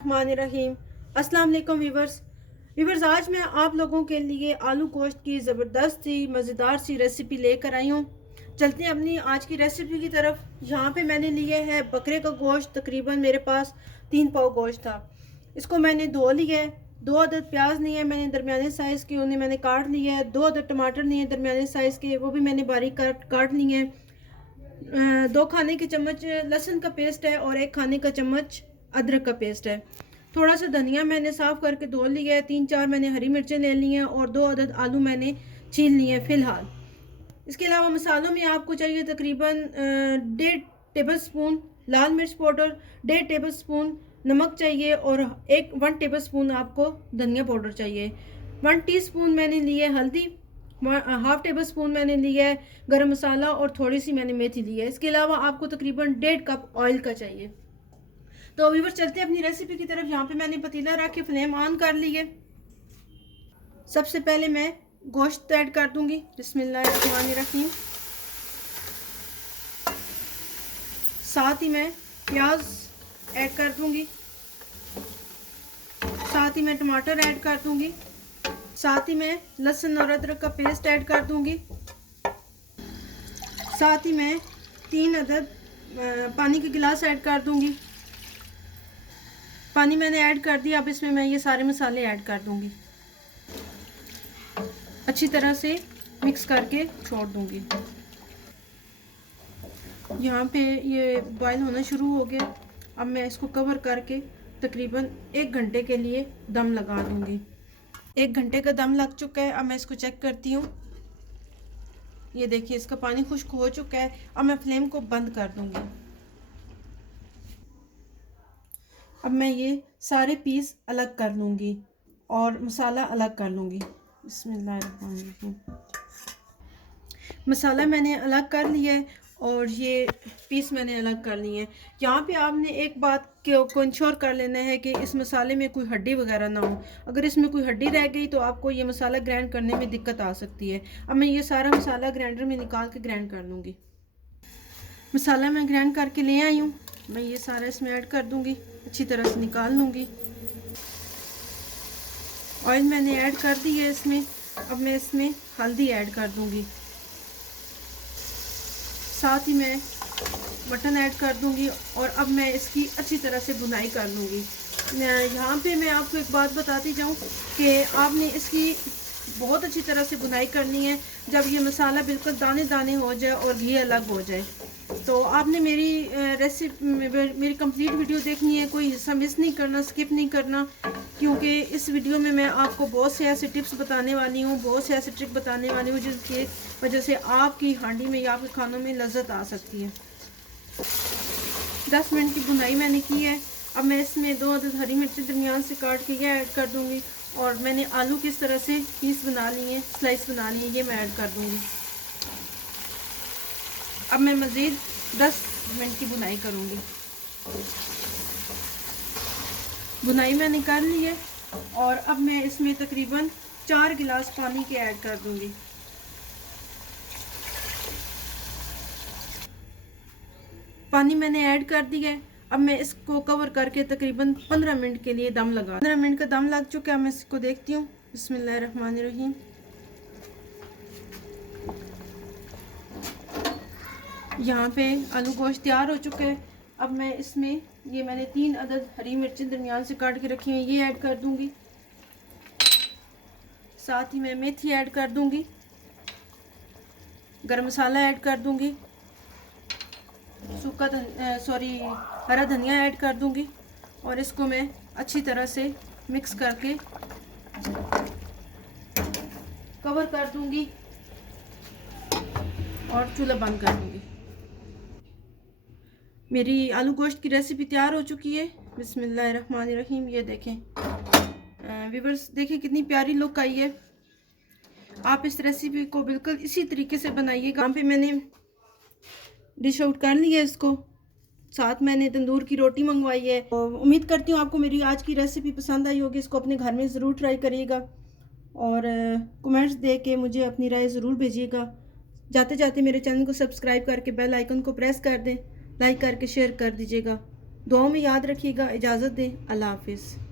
रहीम अस्सलाम वालेकुम वीवर्स आज मैं आप लोगों के लिए आलू गोश्त की ज़बरदस्त सी मज़ेदार सी रेसिपी लेकर आई हूँ। चलते हैं अपनी आज की रेसिपी की तरफ। यहाँ पे मैंने लिए है बकरे का गोश्त, तकरीबन मेरे पास 3 पाव गोश्त था। इसको मैंने धो लिया है। 2 अदद प्याज लिए मैंने दरमियाने साइज़ के, उन्हें मैंने काट लिया है। 2 अदद टमाटर लिए दरमियाने साइज़ के, वो भी मैंने बारीक काट लिए हैं। 2 खाने के चम्मच लहसुन का पेस्ट है और 1 खाने का चम्मच अदरक का पेस्ट है। थोड़ा सा धनिया मैंने साफ़ करके धो लिया है। 3-4 मैंने हरी मिर्चें ले ली हैं और 2 अदद आलू मैंने छील लिए हैं फ़िलहाल। इसके अलावा मसालों में आपको चाहिए तकरीबन 1.5 टेबल स्पून लाल मिर्च पाउडर, 1.5 टेबल स्पून नमक चाहिए और 1 टेबल स्पून आपको धनिया पाउडर चाहिए। 1 टीस्पून मैंने लिए हल्दी, 1/2 टेबल स्पून मैंने लिया है गरम मसाला और थोड़ी सी मैंने मेथी ली है। इसके अलावा आपको तकरीबन 1.5 कप ऑयल का चाहिए। तो व्यूअर्स चलते हैं अपनी रेसिपी की तरफ। यहाँ पे मैंने पतीला रख के फ्लेम ऑन कर ली है। सबसे पहले मैं गोश्त ऐड कर दूंगी। बिस्मिल्लाहिर्रहमानिर्रहीम। साथ ही मैं प्याज ऐड कर दूंगी, साथ ही मैं टमाटर ऐड कर दूंगी, साथ ही मैं लहसुन और अदरक का पेस्ट ऐड कर दूंगी, साथ ही मैं 3 अदद पानी के गिलास ऐड कर दूंगी। पानी मैंने ऐड कर दिया। अब इसमें मैं ये सारे मसाले ऐड कर दूंगी, अच्छी तरह से मिक्स करके छोड़ दूंगी। यहाँ पे ये बॉईल होना शुरू हो गया। अब मैं इसको कवर करके तकरीबन 1 घंटे के लिए दम लगा दूंगी। 1 घंटे का दम लग चुका है। अब मैं इसको चेक करती हूँ। ये देखिए इसका पानी खुश्क हो चुका है। अब मैं फ्लेम को बंद कर दूंगी। अब मैं ये सारे पीस अलग कर लूँगी और मसाला अलग कर लूँगी। बिस्मिल्लाहिर्रहमानिर्रहीम। मसाला मैंने अलग कर लिया है और ये पीस मैंने अलग कर लिए हैं। यहाँ पे आपने एक बात को इंश्योर कर लेना है कि इस मसाले में कोई हड्डी वगैरह ना हो। अगर इसमें कोई हड्डी रह गई तो आपको ये मसाला ग्राइंड करने में दिक्कत आ सकती है। अब मैं ये सारा मसाला ग्राइंडर में निकाल के ग्राइंड कर लूँगी। मसाला मैं ग्राइंड करके ले आई हूँ। मैं ये सारा इसमें ऐड कर दूँगी, अच्छी तरह से निकाल लूँगी। ऑयल मैंने ऐड कर दी है इसमें। अब मैं इसमें हल्दी ऐड कर दूँगी, साथ ही मैं मटन ऐड कर दूँगी और अब मैं इसकी अच्छी तरह से भुनाई कर लूँगी। यहाँ पे मैं आपको एक बात बताती जाऊँ कि आपने इसकी बहुत अच्छी तरह से भुनाई करनी है। जब ये मसाला बिल्कुल दाने दाने हो जाए और घी अलग हो जाए तो आपने मेरी मेरी कंप्लीट वीडियो देखनी है। कोई हिस्सा मिस नहीं करना, स्किप नहीं करना, क्योंकि इस वीडियो में मैं आपको बहुत से ऐसे टिप्स बताने वाली हूँ, बहुत से ऐसे ट्रिक बताने वाली हूँ जिसकी वजह से आपकी हांडी में या आपके खानों में लज्जत आ सकती है। 10 मिनट की भुनाई मैंने की है। अब मैं इसमें 2 अदद हरी मिर्ची दरमियान से काट के ये ऐड कर दूँगी और मैंने आलू किस तरह से पीस बना लिए, स्लाइस बना लिए, ये मैं ऐड कर दूँगी। अब मैं मज़ीद 10 मिनट की भुनाई करूँगी। भुनाई मैंने कर ली है और अब मैं इसमें तकरीबन 4 गिलास पानी के ऐड कर दूँगी। पानी मैंने ऐड कर दिया है। अब मैं इसको कवर करके तकरीबन 15 मिनट के लिए दम लगा। 15 मिनट का दम लग चुका है। मैं इसको देखती हूँ। बिस्मिल्लाहिर्रहमानिर्रहीम। यहाँ पे आलू गोश्त तैयार हो चुका है। अब मैं इसमें ये मैंने 3 अदद हरी मिर्चें दरमियान से काट के रखी हैं, ये ऐड कर दूँगी। साथ ही मैं मेथी ऐड कर दूँगी, गरम मसाला ऐड कर दूँगी, हरा धनिया ऐड कर दूँगी और इसको मैं अच्छी तरह से मिक्स करके कवर कर दूँगी और चूल्हा बंद कर दूँगी। मेरी आलू गोश्त की रेसिपी तैयार हो चुकी है। बिस्मिल्लाहिर्रहमानिर्रहीम। ये देखें व्यूअर्स, देखें कितनी प्यारी लुक आई है। आप इस रेसिपी को बिल्कुल इसी तरीके से बनाइएगा। यहाँ पे मैंने डिश आउट कर लिया है इसको। साथ मैंने तंदूर की रोटी मंगवाई है। तो उम्मीद करती हूँ आपको मेरी आज की रेसिपी पसंद आई होगी। इसको अपने घर में ज़रूर ट्राई करिएगा और कमेंट्स दे के मुझे अपनी राय ज़रूर भेजिएगा। जाते जाते मेरे चैनल को सब्सक्राइब करके बेल आइकन को प्रेस कर दें, लाइक करके शेयर कर दीजिएगा। दुआओं में याद रखिएगा। इजाज़त दें। अल्लाह हाफिज़।